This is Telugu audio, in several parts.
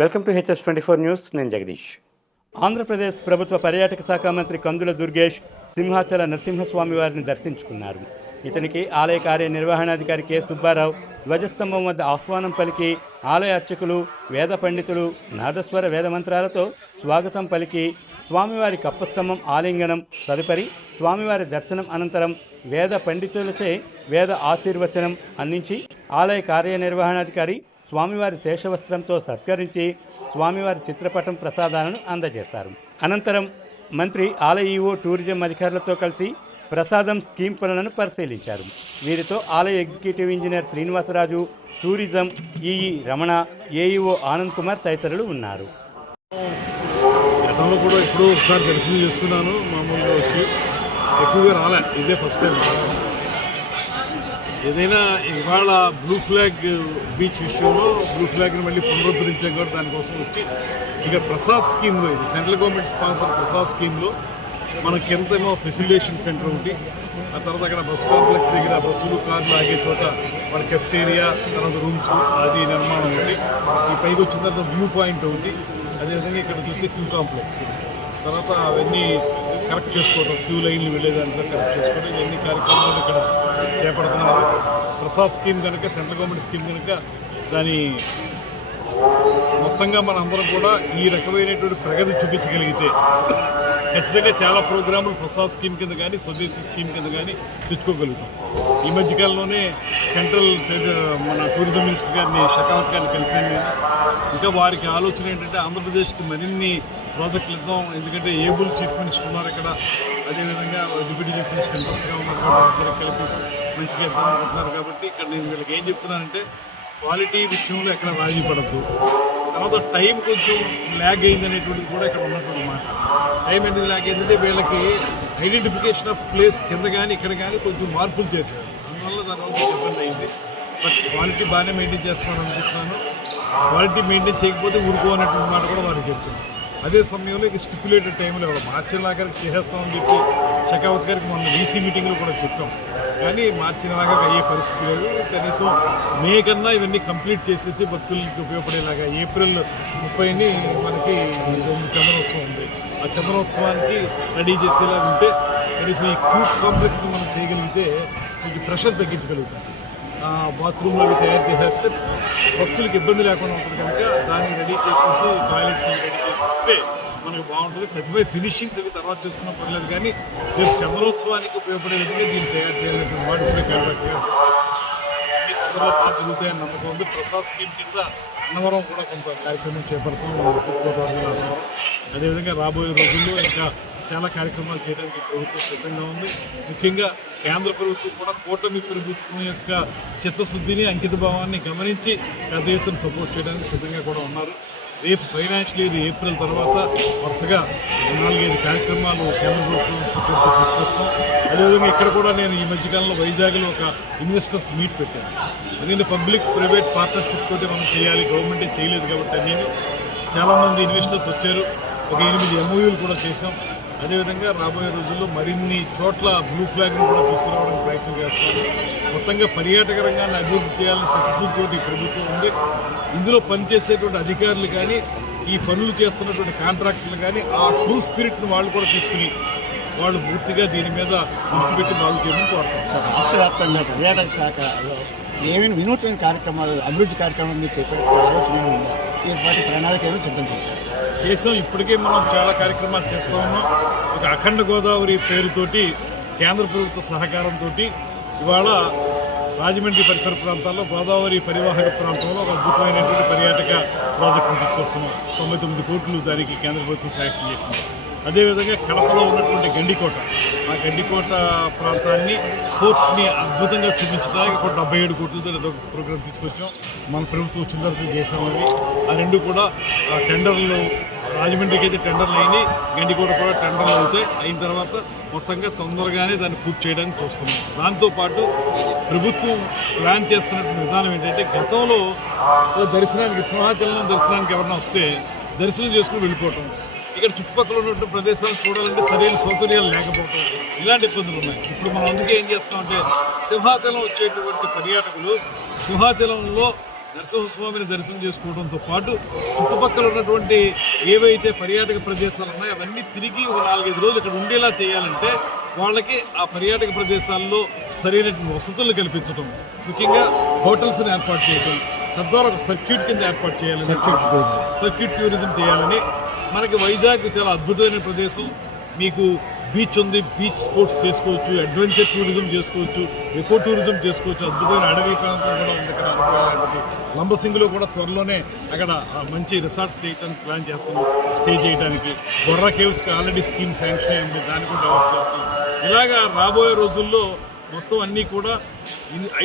Welcome to HS24 news. నేను జగదీష్. ఆంధ్రప్రదేశ్ ప్రభుత్వ పర్యాటక శాఖ మంత్రి కందుల దుర్గేష్ సింహాచల నరసింహస్వామి వారిని దర్శించుకున్నారు. ఇతనికి ఆలయ కార్యనిర్వహణాధికారి కె సుబ్బారావు ధ్వజస్తంభం వద్ద ఆహ్వానం పలికి ఆలయ అర్చకులు, వేద పండితులు నాదస్వర వేదమంత్రాలతో స్వాగతం పలికి స్వామివారి కప్పస్తంభం ఆలింగనం, తదుపరి స్వామివారి దర్శనం అనంతరం వేద పండితులచే వేద ఆశీర్వచనం అందించి ఆలయ కార్యనిర్వహణాధికారి స్వామివారి శేషవస్త్రంతో సత్కరించి స్వామివారి చిత్రపటం ప్రసాదాలను అందజేశారు. అనంతరం మంత్రి ఆలయ ఈవో టూరిజం అధికారులతో కలిసి ప్రసాదం స్కీమ్ పనులను పరిశీలించారు. వీరితో ఆలయ executive engineer Srinivasaraju, tourism EE Ramana, AEO Anand Kumar తదితరులు ఉన్నారు. గతంలో కూడా ఎప్పుడో ఒకసారి దర్శనం చేసుకున్నాను. మామూలుగా వచ్చి ఎక్కువగా రాలే, ఇదే ఫస్ట్ టైం. ఏదైనా ఇవాళ బ్లూ ఫ్లాగ్ బీచ్ విషయంలో బ్లూ ఫ్లాగ్ని మళ్ళీ పునరుద్ధరించాం కాబట్టి దానికోసం వచ్చి ఇక ప్రసాద్ స్కీమ్లో, ఇది సెంట్రల్ గవర్నమెంట్ స్పాన్సర్ ప్రసాద్ స్కీమ్లో మనకి ఎంతేమో ఫెసిలిటేషన్ సెంటర్ ఒకటి, ఆ తర్వాత అక్కడ బస్ కాంప్లెక్స్ దగ్గర బస్సులు కార్లు ఆగే చోట వాళ్ళ కెఫ్టేరియా, తర్వాత రూమ్స్ అది నిర్మాణం ఒకటి, ఈ పైకి వచ్చిన తర్వాత వ్యూ పాయింట్ ఒకటి, అదేవిధంగా ఇక్కడ చూస్తే క్యూ కాంప్లెక్స్, తర్వాత అవన్నీ కరెక్ట్ చేసుకోవడం, క్యూ లైన్లు వెళ్ళేదానికి కరెక్ట్ చేసుకోవడం, ఇవన్నీ కార్యక్రమాలు ఇక్కడ చేపడుతున్నారు. ప్రసాద్ స్కీమ్ కనుక, సెంట్రల్ గవర్నమెంట్ స్కీమ్ కనుక దాని మొత్తంగా మన అందరం కూడా ఈ రకమైనటువంటి ప్రగతి చూపించగలిగితే ఖచ్చితంగా చాలా ప్రోగ్రాములు ప్రసాద్ స్కీమ్ కింద కానీ, స్వదేశీ స్కీమ్ కింద కానీ తెచ్చుకోగలుగుతాం. ఈ మధ్యకాలంలోనే సెంట్రల్ మన టూరిజం మినిస్టర్ గారిని, షెకావత్ గారిని కలిసాను నేను. ఇంకా వారికి ఆలోచన ఏంటంటే ఆంధ్రప్రదేశ్కి మరిన్ని ప్రాజెక్టులు ఇద్దాం, ఎందుకంటే ఏబుల్ చీఫ్ మినిస్టర్ ఉన్నారు ఇక్కడ, అదేవిధంగా డిప్యూటీ చీఫ్ మినిస్టర్ ఇంట్రెస్ట్గా ఉన్నారు కాబట్టి ఇద్దరు కలిపి మంచిగా ఇద్దాం అనుకుంటున్నారు. కాబట్టి ఇక్కడ నేను వీళ్ళకి ఏం చెప్తున్నానంటే క్వాలిటీ విషయంలో ఎక్కడ రాజీ పడద్దు, తర్వాత టైం కొంచెం ల్యాగ్ అయింది అనేటువంటిది కూడా ఇక్కడ ఉన్నటువంటి మాట. టైం ఎందుకు ల్యాగ్ అయిందంటే వీళ్ళకి ఐడెంటిఫికేషన్ ఆఫ్ ప్లేస్ కింద కానీ ఇక్కడ కానీ కొంచెం మార్పులు చేశారు, అందువల్ల దానివల్ల ఇబ్బంది అయింది. బట్ క్వాలిటీ బాగానే మెయింటైన్ చేస్తామని అనుకుంటున్నాను. క్వాలిటీ మెయింటైన్ చేయకపోతే ఊరుకోనటువంటి మాట కూడా వారికి చెప్తున్నాను. అదే సమయంలో ఇక స్టిపులేటెడ్ టైంలో మార్చి నెలాఖరికి చేసేస్తామని చెప్పి షెకావత్ గారికి మొన్న వీసీ మీటింగ్లో కూడా చెప్పాం, కానీ మార్చి నెలాఖరికి అయ్యే పరిస్థితి లేదు. కనీసం మే కన్నా ఇవన్నీ కంప్లీట్ చేసేసి భక్తులకి ఉపయోగపడేలాగా ఏప్రిల్ 30ని మనకి చంద్రోత్సవం ఉంది, ఆ చంద్రోత్సవానికి రెడీ చేసేలాగా ఉంటే కనీసం ఈ క్యూ కాంప్లెక్స్ మనం చేయగలిగితే కొంచెం ప్రెషర్ తగ్గించగలుగుతాం. బాత్రూమ్లు అవి తయారు చేసేస్తే భక్తులకు ఇబ్బంది లేకుండా ఉంటుంది కనుక దాన్ని రెడీ చేసేసి టాయిలెట్స్ రెడీ చేసేస్తే మనకు బాగుంటుంది. ప్రతిపై ఫినిషింగ్స్ అవి తర్వాత చేసుకున్న పర్లేదు, కానీ రేపు చంద్రోత్సవానికి ఉపయోగపడే విధంగా దీన్ని తయారు చేయాలనేటువంటి వాటి కూడా కాంట్రాక్ట్ అన్ని తొందరలో బాగా జరుగుతాయని నమ్మకం ఉంది. ప్రసాద్ స్కీమ్ కింద అన్నవరం కూడా కొంత కార్యక్రమం చేపడుతున్నాం, అన్నవరం. అదేవిధంగా రాబోయే రోజుల్లో ఇంకా చాలా కార్యక్రమాలు చేయడానికి ప్రభుత్వం సిద్ధంగా ఉంది. ముఖ్యంగా కేంద్ర ప్రభుత్వం కూడా కూటమి ప్రభుత్వం యొక్క చిత్తశుద్ధిని, అంకిత భావాన్ని గమనించి పెద్ద ఎత్తున సపోర్ట్ చేయడానికి సిద్ధంగా కూడా ఉన్నారు. రేపు ఫైనాన్షియల్ ఇయర్ ఏప్రిల్ తర్వాత వరుసగా 4-5 కార్యక్రమాలు కేంద్ర ప్రభుత్వం సపోర్ట్తో తీసుకొస్తాం. అదేవిధంగా ఇక్కడ కూడా నేను ఈ మధ్యకాలంలో వైజాగ్లో ఒక ఇన్వెస్టర్స్ మీట్ పెట్టాను. ఎందుకంటే పబ్లిక్ ప్రైవేట్ పార్ట్నర్షిప్ తోటి మనం చేయాలి, గవర్నమెంటే చేయలేదు కాబట్టి అన్నీ చాలామంది ఇన్వెస్టర్స్ వచ్చారు. ఒక 8 MOUలు కూడా చేసాం. అదేవిధంగా రాబోయే రోజుల్లో మరిన్ని చోట్ల బ్లూ ఫ్లాగ్ని కూడా తీసుకురావడానికి ప్రయత్నం చేస్తాను. మొత్తంగా పర్యాటక రంగాన్ని అభివృద్ధి చేయాలని చిత్తశుద్ధితోటి ప్రభుత్వం ఉంది. ఇందులో పనిచేసేటువంటి అధికారులు కానీ, ఈ పనులు చేస్తున్నటువంటి కాంట్రాక్టర్లు కానీ ఆ ట్రూ స్పిరిట్ను వాళ్ళు కూడా తీసుకుని వాళ్ళు పూర్తిగా దీని మీద దృష్టి పెట్టి బాగు చేయడం కోరుతాం. సార్, రాష్ట్ర వ్యాప్తంగా పర్యాటక శాఖలో ఏమైనా వినూత్న కార్యక్రమాలు, అభివృద్ధి కార్యక్రమాలు మీరు చెప్పే ఆలోచన ఉందా? వాటి ప్రణాళిక ఏమైనా సిద్ధం చేసాం. ఇప్పటికే మనం చాలా కార్యక్రమాలు చేస్తూ ఉన్నాం. ఒక అఖండ గోదావరి పేరుతోటి కేంద్ర ప్రభుత్వ సహకారంతో ఇవాళ రాజమండ్రి పరిసర ప్రాంతాల్లో గోదావరి పరివాహక ప్రాంతంలో ఒక అద్భుతమైనటువంటి పర్యాటక ప్రాజెక్టును తీసుకొస్తున్నాం. 99 కోట్లు దానికి కేంద్ర ప్రభుత్వం శాంక్షన్ చేసింది. అదేవిధంగా కడపలో ఉన్నటువంటి గండికోట, ఆ గండికోట ప్రాంతాన్ని, ఫోర్ట్ని అద్భుతంగా చూపించడానికి ఒక 77 కోట్లతో ప్రోగ్రాం తీసుకొచ్చాం. మన ప్రభుత్వం వచ్చిన తర్వాత చేసామని. ఆ రెండు కూడా టెండర్లు, రాజమండ్రికి అయితే టెండర్లు అయినాయి, గండికోట కూడా టెండర్లు అవుతాయి. అయిన తర్వాత మొత్తంగా తొందరగానే దాన్ని పూర్తి చేయడానికి చూస్తున్నాం. దాంతోపాటు ప్రభుత్వం ప్లాన్ చేస్తున్నటువంటి విధానం ఏంటంటే, గతంలో దర్శనానికి, సింహాచలం దర్శనానికి ఎవరైనా వస్తే దర్శనం చేసుకుని వెళ్ళిపోవటం, ఇక్కడ చుట్టుపక్కల ఉన్నటువంటి ప్రదేశాలను చూడాలంటే సరైన సౌకర్యాలు లేకపోవటం, ఇలాంటి ఇబ్బందులు ఉన్నాయి. ఇప్పుడు మనం అందుకే ఏం చేస్తామంటే సింహాచలం వచ్చేటువంటి పర్యాటకులు సింహాచలంలో నరసింహస్వామిని దర్శనం చేసుకోవడంతో పాటు చుట్టుపక్కల ఉన్నటువంటి ఏవైతే పర్యాటక ప్రదేశాలు ఉన్నాయో అవన్నీ తిరిగి ఒక 4-5 రోజులు ఇక్కడ ఉండేలా చేయాలంటే వాళ్ళకి ఆ పర్యాటక ప్రదేశాల్లో సరైనటువంటి వసతులు కల్పించడం, ముఖ్యంగా హోటల్స్ని ఏర్పాటు చేయడం, తద్వారా ఒక సర్క్యూట్ కింద ఏర్పాటు చేయాలని, సర్క్యూట్ టూరిజం చేయాలని. మనకి వైజాగ్ చాలా అద్భుతమైన ప్రదేశం. మీకు బీచ్ ఉంది, బీచ్ స్పోర్ట్స్ చేసుకోవచ్చు, అడ్వెంచర్ టూరిజం చేసుకోవచ్చు, ఎకో టూరిజం చేసుకోవచ్చు. అద్భుతమైన అడవి ప్రాంతం కూడా ఉంది ఇక్కడ. అనుభవాలంటే లంబసింగిలో కూడా త్వరలోనే అక్కడ మంచి రిసార్ట్స్ చేయడానికి ప్లాన్ చేస్తాం, స్టే చేయడానికి. బొర్రా కేవ్స్కి ఆల్రెడీ స్కీమ్ శాంక్షన్ అయింది, దాన్ని కూడా డెవలప్ చేస్తాం. ఇలాగా రాబోయే రోజుల్లో మొత్తం అన్నీ కూడా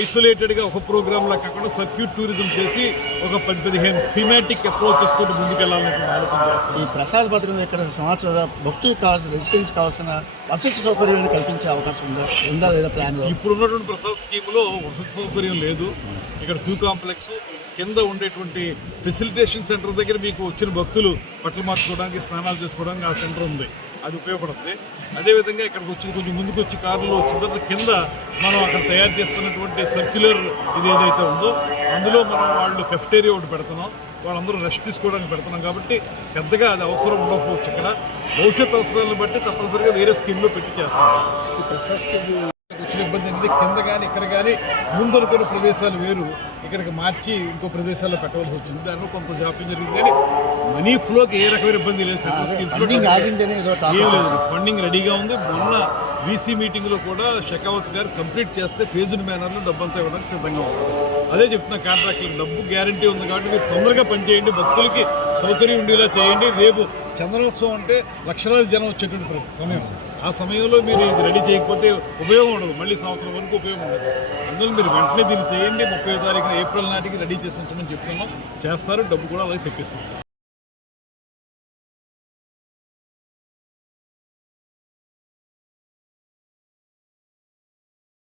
ఐసోలేటెడ్గా ఒక ప్రోగ్రాంలా కాకుండా సర్క్యూట్ టూరిజం చేసి ఒక 10-15 థీమాటిక్ అప్రోచెస్ తోటి ముందుకెళ్లాలని ఆలోచన చేస్తాం. ఈ ప్రసాద్ భద్రం ఇక్కడ సంవత్సరాల భక్తులకు కావాల్సిన రెసిడెన్స్ కావాల్సిన వసతి సౌకర్యాలను కల్పించే అవకాశం ఉందా లేదా ప్లాన్? ఇప్పుడు ఉన్నటువంటి ప్రసాద్ స్కీమ్లో వసతి సౌకర్యం లేదు. ఇక్కడ క్యూ కాంప్లెక్స్ కింద ఉండేటువంటి ఫెసిలిటేషన్ సెంటర్ దగ్గర మీకు వచ్చిన భక్తులు బట్టలు మార్చుకోవడానికి, స్నానాలు చేసుకోవడానికి ఆ సెంటర్ ఉంది, అది ఉపయోగపడుతుంది. అదేవిధంగా ఇక్కడికి వచ్చి కొంచెం ముందుకు వచ్చి కారులో వచ్చిన తర్వాత కింద మనం అక్కడ తయారు చేస్తున్నటువంటి సర్క్యులర్ ఇది ఏదైతే ఉందో అందులో మనం వాళ్ళు కెఫ్టేరియా ఒకటి పెడుతున్నాం, వాళ్ళందరూ రెస్ట్ తీసుకోవడానికి పెడుతున్నాం. కాబట్టి పెద్దగా అది అవసరం ఉండకపోవచ్చు. ఇక్కడ భవిష్యత్ అవసరాలను బట్టి తప్పనిసరిగా వేరే స్కీమ్లో పెట్టి చేస్తాం. ఈ ప్రసాద్ స్కీమ్ వచ్చిన ఇబ్బంది అనేది కింద కానీ ఇక్కడ కానీ ముందనుకున్న ప్రదేశాలు వేరు, ఇక్కడికి మార్చి ఇంకో ప్రదేశాల్లో పెట్టవలసి వచ్చింది. దానిలో కొంత జాప్యం జరిగింది, కానీ మనీ ఫ్లోకి ఏ రకమైన ఇబ్బంది లేదు. సెంట్రల్ స్కీమ్ ఏం లేదు, ఫండింగ్ రెడీగా ఉంది. మొన్న వీసీ మీటింగ్లో కూడా షెకావత్ గారు కంప్లీట్ చేస్తే ఫేజ్డ్ మేనర్లో డబ్బంతా ఇవ్వడానికి సిద్ధంగా ఉంది. అదే చెప్తున్నా, కాంట్రాక్టులకు డబ్బు గ్యారంటీ ఉంది కాబట్టి మీరు తొందరగా పనిచేయండి, భక్తులకి సౌకర్యం ఉండేలా చేయండి. రేపు చందనోత్సవం అంటే లక్షలాది జనం వచ్చేటువంటి సమయం, ఆ సమయంలో మీరు ఇది రెడీ చేయకపోతే ఉపయోగం ఉండదు, మళ్ళీ సంవత్సరం వరకు ఉపయోగం ఉండదు. అందులో మీరు వెంటనే దీన్ని చేయండి. 30వ తారీఖున ఏప్రిల్ నాటికి రెడీ చేసి ఉంచమని చెప్తున్నాం, చేస్తారు, డబ్బు కూడా అలాగే తెప్పిస్తాం.